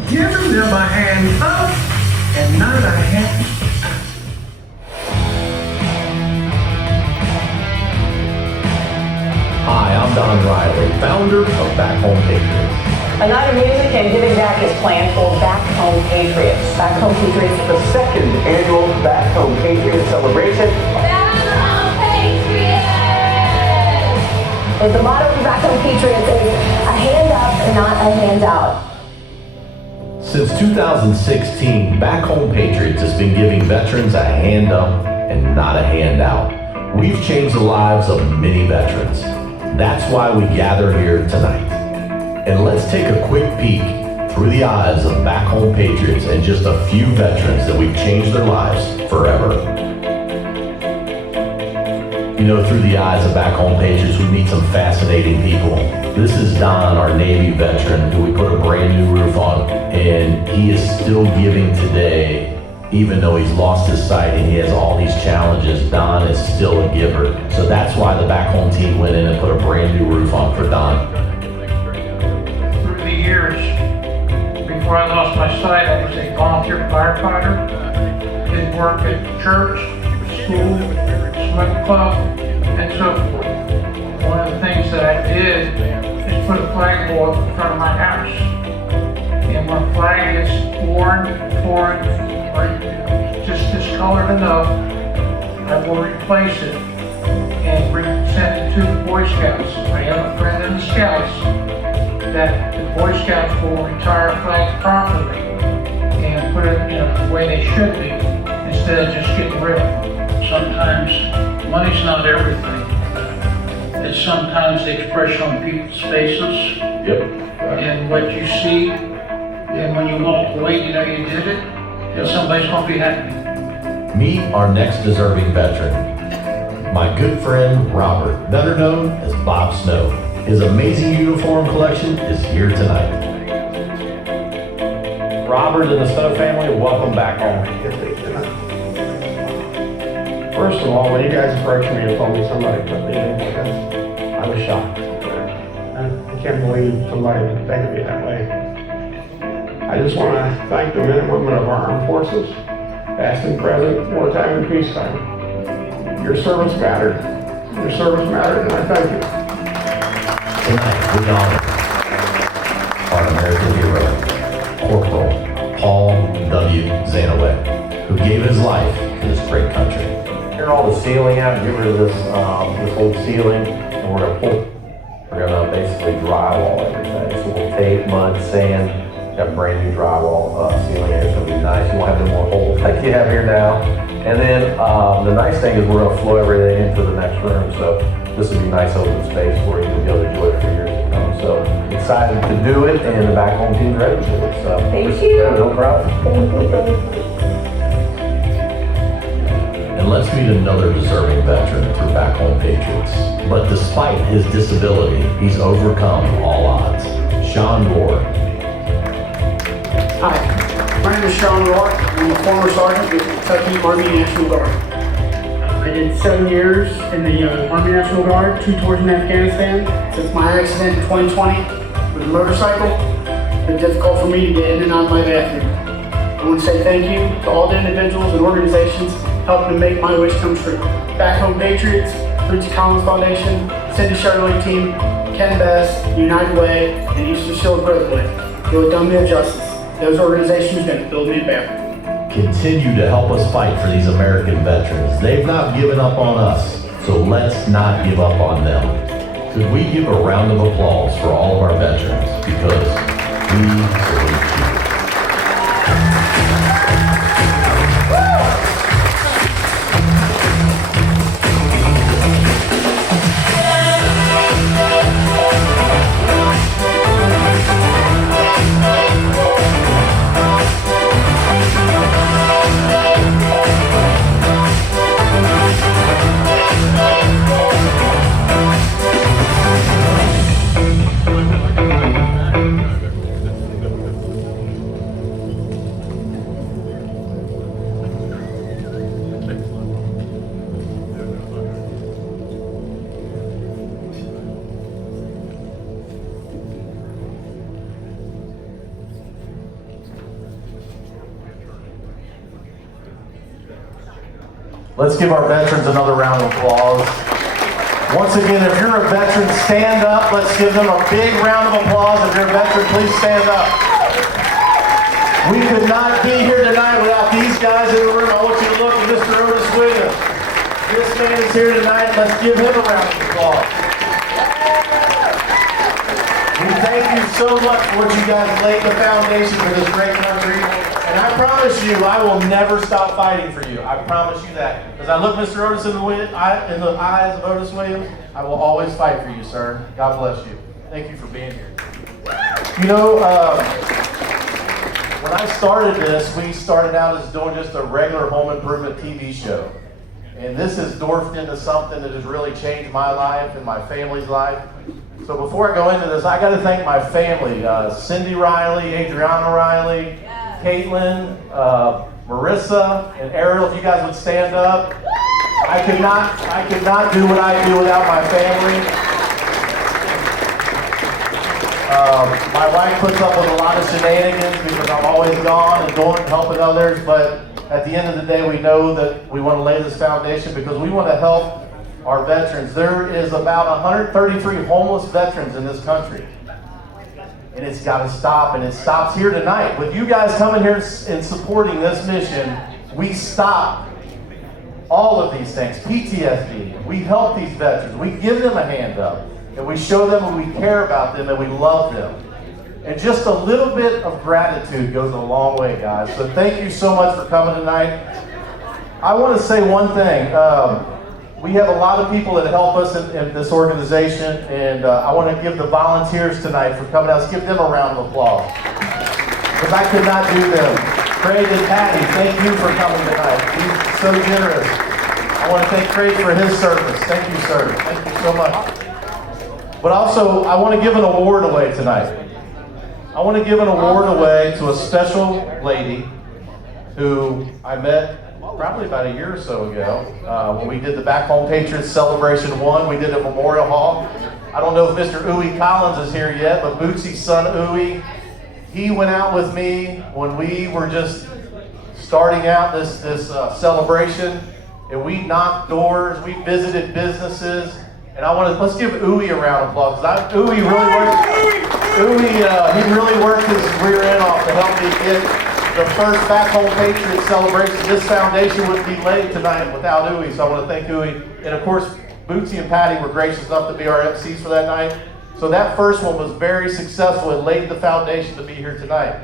Give them a hand up and not a hand out. Hi, I'm Don Riley, founder of Back Home Patriots. A night of music and giving back is planned for Back Home Patriots. Back Home Patriots, The second annual Back Home Patriots celebration. Back Home Patriots! The motto for Back Home Patriots is a hand up and not a handout. Since 2016, Back Home Patriots has been giving veterans a hand up and not a handout. We've changed the lives of many veterans. That's why we gather here tonight. And let's take a quick peek through the eyes of Back Home Patriots and just a few veterans that we've changed their lives forever. You know, through the eyes of Back Home Patriots, we meet some fascinating people. This is Don, our Navy veteran, who we put a brand new roof on, and he is still giving today, even though he's lost his sight and he has all these challenges. Don is still a giver. So that's why the Back Home team went in and put a brand new roof on for Don. Through the years, before I lost my sight, I was a volunteer firefighter, did work at church, school, swim club, and so forth. One of the things that I did is put a flagpole up in front of my house. And when a flag is worn, torn, or just discolored enough, I will replace it and send it to the Boy Scouts. I have a friend in the Scouts that the Boy Scouts will retire flags properly and put it, the way they should be, instead of just getting rid of them. Sometimes money's not everything. It's sometimes the expression on people's faces. Yep. And what you see, and when you walk away, you know you did it, and somebody's gonna be happy. Meet our next deserving veteran, my good friend Robert, better known as Bob Snow. His amazing uniform collection is here tonight. Robert and the Snow family, welcome back home. First of all, when you guys approached me and told me somebody put me in like this, I was shocked. I can't believe somebody would think of me that way. I just want to thank the men and women of our armed forces, past and present, wartime and peacetime. Your service mattered. Your service mattered, and I thank you. Tonight, we honor our American hero, Corporal Paul W. Zanowet, who gave his life to this great country. Tear all the ceiling out, get rid of this old ceiling, and we're gonna basically drywall everything. So we'll tape, mud, sand, got brand new drywall ceiling. It's gonna be nice. You won't have no more holes like you have here now. And then the nice thing is we're gonna flow everything into the next room. So this will be nice open space for you to be able to enjoy it for years to come. So excited to do it, and the Back Home team's ready to do it. So Thank you. No problem. Thank you. And let's meet another deserving veteran through Back Home Patriots. But despite his disability, he's overcome all odds. Sean Rohr. Hi, my name is Sean Rohr. I'm a former sergeant with the Kentucky Army National Guard. I did 7 years in the Army National Guard, 2 tours in Afghanistan. Since my accident in 2020 with a motorcycle, it's been difficult for me to get in and out of my bathroom. I want to say thank you to all the individuals and organizations helping to make my wish come true. Back Home Patriots, Roots Collins Foundation, Cindy Charlotte Team, Ken Best, United Way, and Eastern Shield Brotherhood. You have done me a justice. Those organizations are going to build me back. Continue to help us fight for these American veterans. They've not given up on us, so let's not give up on them. Could we give a round of applause for all of our veterans, because we salute you. Let's give our veterans another round of applause. Once again, if you're a veteran, stand up. Let's give them a big round of applause. If you're a veteran, please stand up. We could not be here tonight without these guys in the room. I want you to look at Mr. Otis Williams. This man is here tonight. Let's give him a round of applause. We thank you so much for what you guys laid the foundation for this great country. And I promise you, I will never stop fighting for you. I promise you that. As I look Mr. Otis in the eyes of Otis Williams, I will always fight for you, sir. God bless you. Thank you for being here. You know, when I started this, we started out as doing just a regular home improvement TV show. And this has dwarfed into something that has really changed my life and my family's life. So before I go into this, I got to thank my family, Cindy Riley, Adriana Riley, Caitlin, Marissa, and Ariel. If you guys would stand up. I could not do what I do without my family. My wife puts up with a lot of shenanigans because I'm always gone and doing helping others, but at the end of the day, we know that we want to lay this foundation because we want to help our veterans. There is about 133 homeless veterans in this country. And it's got to stop, and it stops here tonight. With you guys coming here and supporting this mission, we stop all of these things. PTSD, we help these veterans. We give them a hand up, and we show them that we care about them and we love them. And just a little bit of gratitude goes a long way, guys. So thank you so much for coming tonight. I want to say one thing. We have a lot of people that help us in this organization, and I want to give the volunteers tonight for coming out. Let's give them a round of applause, because I could not do them. Craig and Patty, thank you for coming tonight. He's so generous. I want to thank Craig for his service. Thank you, sir. Thank you so much. But also, I want to give an award away tonight. I want to give an award away to a special lady who I met probably about a year or so ago when we did the Back Home Patriots Celebration 1. We did a Memorial Hall. I don't know if Mr. Uwe Collins is here yet, but Bootsy's son Uwe, he went out with me when we were just starting out this celebration, and we knocked doors, we visited businesses, and let's give Uwe a round of applause. Uwe really worked his rear end off to help me get the first Back Home Patriots celebration. This foundation wouldn't be laid tonight without Uwe, so I want to thank Uwe. And of course, Bootsy and Patty were gracious enough to be our MCs for that night. So that first one was very successful and laid the foundation to be here tonight.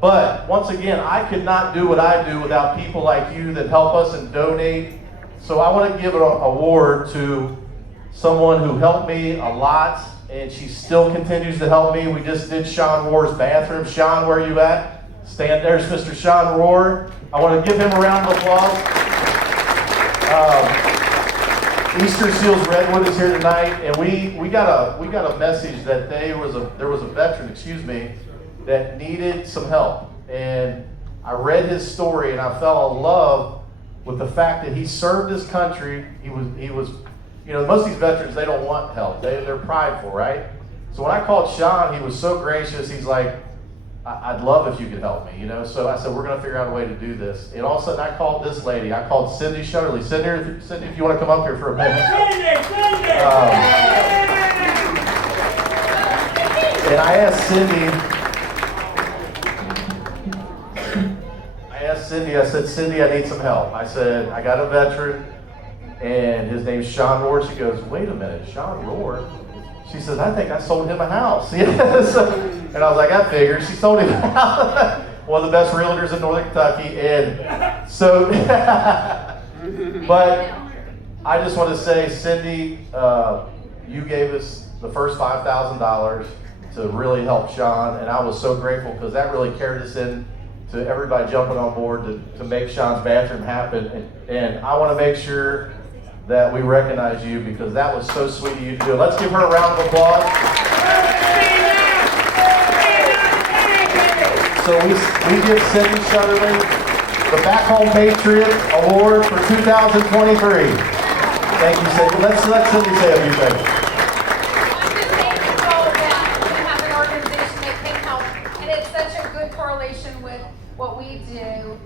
But once again, I could not do what I do without people like you that help us and donate. So I want to give an award to someone who helped me a lot, and she still continues to help me. We just did Sean Rohr's bathroom. Sean, where are you at? Stand there's Mr. Sean Rohr. I want to give him a round of applause. Easter Seals Redwood is here tonight, and we got a message that there was a veteran, that needed some help. And I read his story, and I fell in love with the fact that he served his country. He was, most of these veterans, they don't want help. They're prideful, right? So when I called Sean, he was so gracious. He's like, I'd love if you could help me, So I said, we're going to figure out a way to do this. And all of a sudden, I called this lady. I called Cindy Shutterly. Cindy, if you want to come up here for a minute. And I asked Cindy, I said, Cindy, I need some help. I said, I got a veteran, and his name's Sean Rohr. She goes, wait a minute, Sean Rohr? She says, I think I sold him a house. And I was like, I figured. She sold him a house. One of the best realtors in Northern Kentucky. And so, but I just want to say, Cindy, you gave us the first $5,000 to really help Sean. And I was so grateful because that really carried us in to everybody jumping on board to make Sean's bathroom happen. And I want to make sure that we recognize you because that was so sweet of you to do. Let's give her a round of applause. So we give Cindy Shutterly the Back Home Patriot Award for 2023. Thank you, Cindy. Let's let Cindy say a few things. Have an organization that can help, and it's such a good correlation with what we do,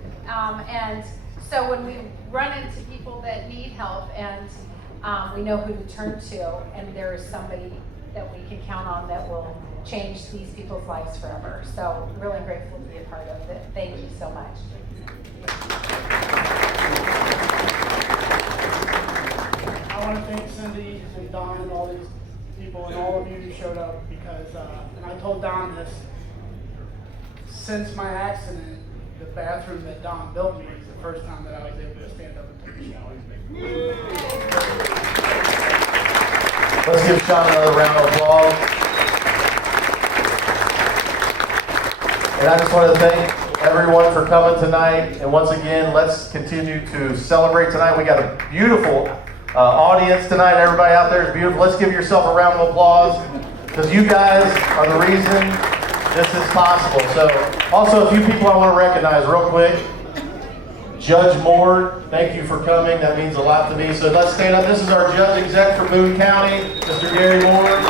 and so when we run into people that need help and we know who to turn to, and there is somebody that we can count on that will change these people's lives forever. So really grateful to be a part of it. Thank you so much. I want to thank Cindy and Don and all these people and all of you who showed up because, and I told Don this, since my accident, the bathroom that Don built me is the first time that I was able to stand up and take a shower. Let's give Sean another round of applause. And I just want to thank everyone for coming tonight. And once again, let's continue to celebrate tonight. We got a beautiful audience tonight. Everybody out there is beautiful. Let's give yourself a round of applause because you guys are the reason this is possible. So, also a few people I want to recognize real quick. Judge Moore, thank you for coming. That means a lot to me. So let's stand up. This is our judge exec for Boone County, Mr. Gary Moore.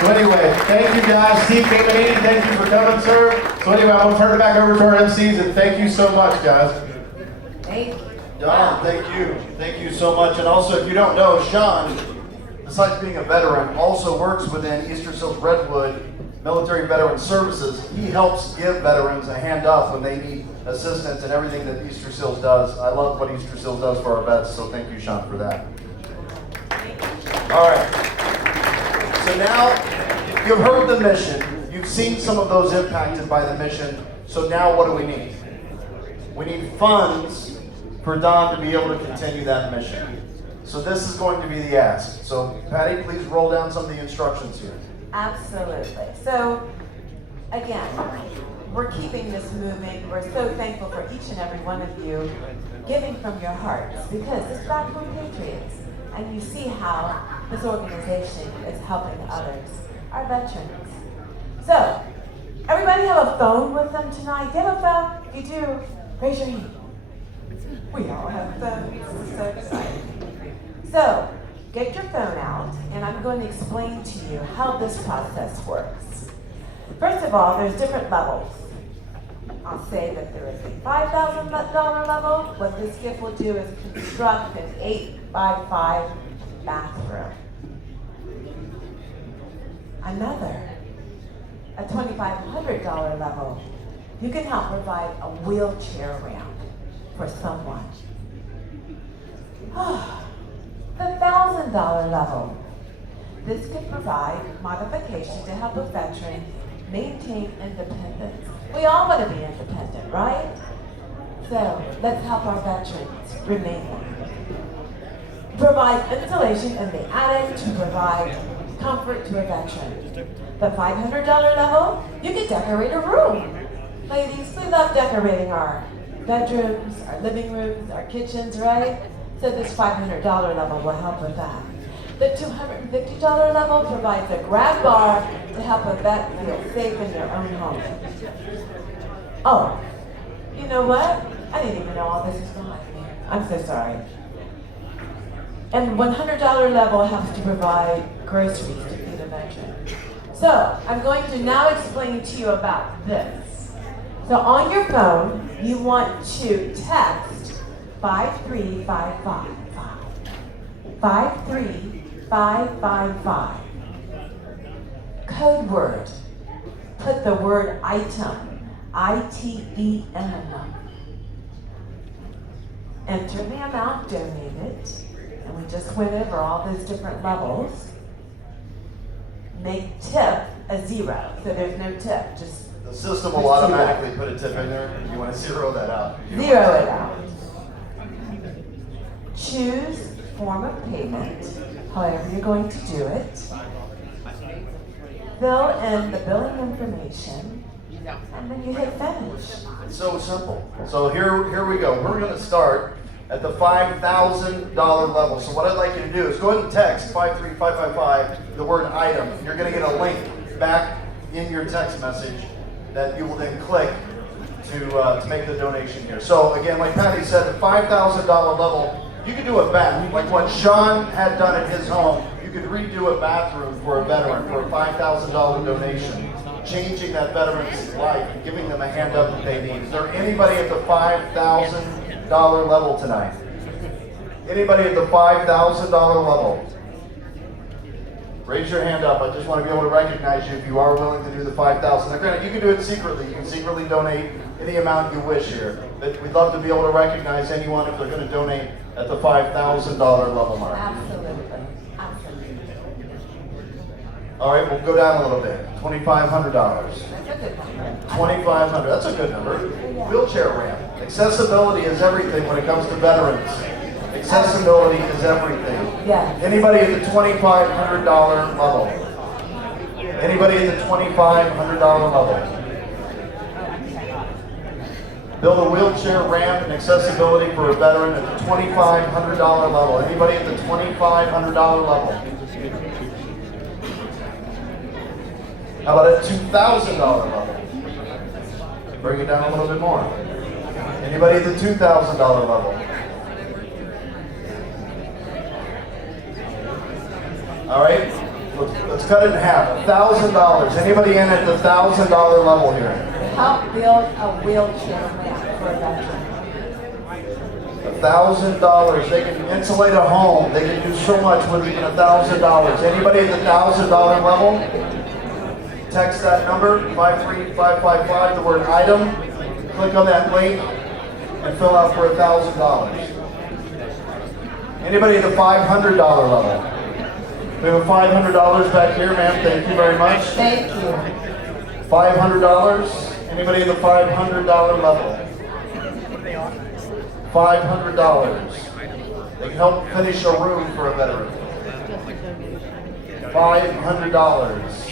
So anyway, thank you guys. Steve Caminiti, thank you for coming, sir. So anyway, I'm going to turn it back over to our MCs, and thank you so much, guys. Thank you. Don, thank you. Thank you so much. And also, if you don't know, Sean, besides being a veteran, also works within Easter Seals Redwood Military Veteran Services. He helps give veterans a hand up when they need assistance and everything that Easter Seals does. I love what Easter Seals does for our vets, so thank you, Sean, for that. All right. So now, you've heard the mission. You've seen some of those impacted by the mission. So now what do we need? We need funds for Don to be able to continue that mission. So this is going to be the ask. So Patty, please roll down some of the instructions here. Absolutely. So, again, we're keeping this moving. We're so thankful for each and every one of you giving from your hearts because it's Back Home Patriots. And you see how this organization is helping others, our veterans. So, everybody have a phone with them tonight? Do you have a phone? If you do, raise your hand. We all have phones. This is so exciting. So, get your phone out, and I'm going to explain to you how this process works. First of all, there's different levels. I'll say that there is a $5,000 level. What this gift will do is construct an 8x5 bathroom. Another, a $2,500 level. You can help provide a wheelchair ramp for someone. The $1,000 level. This could provide modification to help a veteran maintain independence. We all want to be independent, right? So let's help our veterans remain that. Provide insulation in the attic to provide comfort to a veteran. The $500 level, you can decorate a room. Ladies, we love decorating our bedrooms, our living rooms, our kitchens, right? So this $500 level will help with that. The $250 level provides a grab bar to help a vet feel safe in their own home. Oh, you know what? I didn't even know all this was behind me. I'm so sorry. And $100 level helps to provide groceries to feed a veteran. So I'm going to now explain to you about this. So on your phone, you want to text 53555. 53555. Code word. Put the word item. ITEM. Enter the amount donated. And we just went over all those different levels. Make tip a 0. So there's no tip. Just the system will automatically put a tip in there. You want to zero that out. Zero it out. Choose form of payment, however you're going to do it. Fill in the billing information, and then you hit finish. It's so simple. So here we go. We're going to start at the $5,000 level. So what I'd like you to do is go ahead and text 53555 the word item. You're going to get a link back in your text message that you will then click to make the donation here. So again, like Patty said, the $5,000 level, you could do a bath, like what Sean had done at his home. You could redo a bathroom for a veteran for a $5,000 donation, changing that veteran's life and giving them a hand up that they need. Is there anybody at the $5,000 level tonight? Anybody at the $5,000 level? Raise your hand up. I just want to be able to recognize you if you are willing to do the $5,000. Now, granted, you can do it secretly. You can secretly donate any amount you wish here. But we'd love to be able to recognize anyone if they're going to donate at the $5,000 level mark. Absolutely. Absolutely. All right, we'll go down a little bit. $2,500. $2,500. That's a good number. Wheelchair ramp. Accessibility is everything when it comes to veterans. Accessibility is everything. Yeah. Anybody at the $2,500 level? Anybody at the $2,500 level? Build a wheelchair ramp and accessibility for a veteran at the $2,500 level. Anybody at the $2,500 level? How about at $2,000 level? Bring it down a little bit more. Anybody at the $2,000 level? All right, let's cut it in half. $1,000. Anybody in at the $1,000 level here? Help build a wheelchair ramp for a veteran. $1,000. They can insulate a home. They can do so much with even $1,000. Anybody at the $1,000 level? Text that number, 53555, the word item. Click on that link and fill out for $1,000. Anybody at the $500 level? We have $500 back here, ma'am. Thank you very much. Thank you. $500. Anybody at the $500 level? $500. They can help finish a room for a veteran. $500.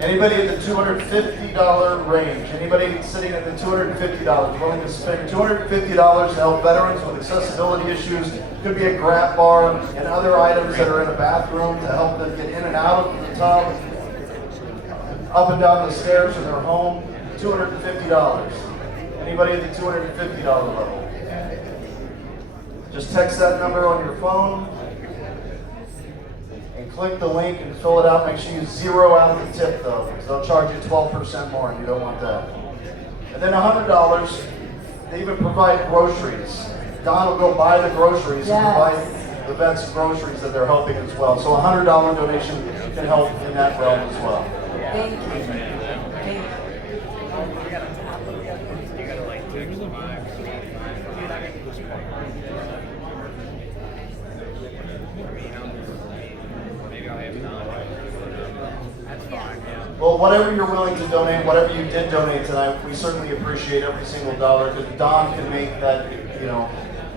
Anybody at the $250 range? Anybody sitting at the $250 willing to spend $250 to help veterans with accessibility issues? Could be a grab bar and other items that are in a bathroom to help them get in and out of the tub, up and down the stairs in their home. $250. Anybody at the $250 level? Just text that number on your phone and click the link and fill it out. Make sure you zero out the tip though, because they'll charge you 12% more and you don't want that. And then $100, they even provide groceries. Don will go buy the groceries and provide the vets groceries that they're helping as well. So a $100 donation can help in that realm as well. Thank you. Thank you. Well, whatever you're willing to donate, whatever you did donate tonight, we certainly appreciate every single dollar, because Don can make that,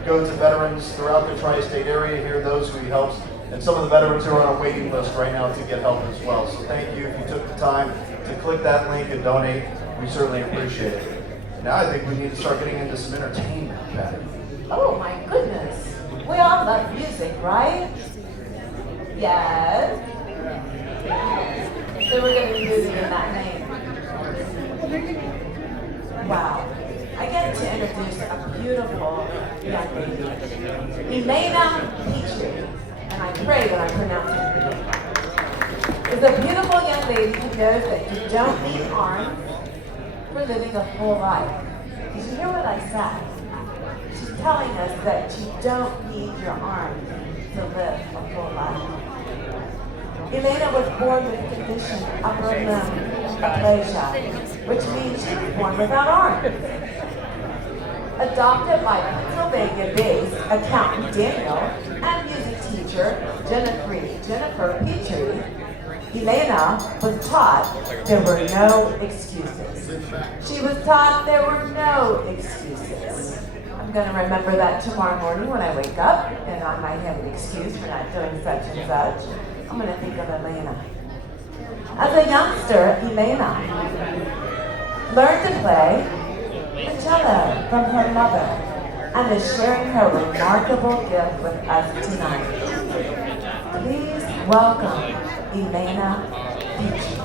go to veterans throughout the tri-state area here, those who he helps, and some of the veterans who are on a waiting list right now to get help as well. So thank you if you took the time to click that link and donate. We certainly appreciate it. Now I think we need to start getting into some entertainment, Patty. Oh my goodness. We all love music, right? Yes. So we're going to be moving in that name. Wow. I get to introduce a beautiful young lady, Elena Petrie, and I pray that I'm pronouncing her name. Is a beautiful young lady who knows that you don't need arms for living a full life. Did you hear what I said? She's telling us that you don't need your arms to live a full life. Elena was born with the condition upper limb aplasia, which means she was born without arms. Adopted by Pennsylvania-based accountant Daniel and music teacher Jennifer Petrie, Elena was taught there were no excuses. She was taught there were no excuses. I'm going to remember that tomorrow morning when I wake up, and I might have an excuse for not doing such and such. I'm going to think of Elena. As a youngster, Elena learned to play the cello from her mother and is sharing her remarkable gift with us tonight. Please welcome Elena Petrie.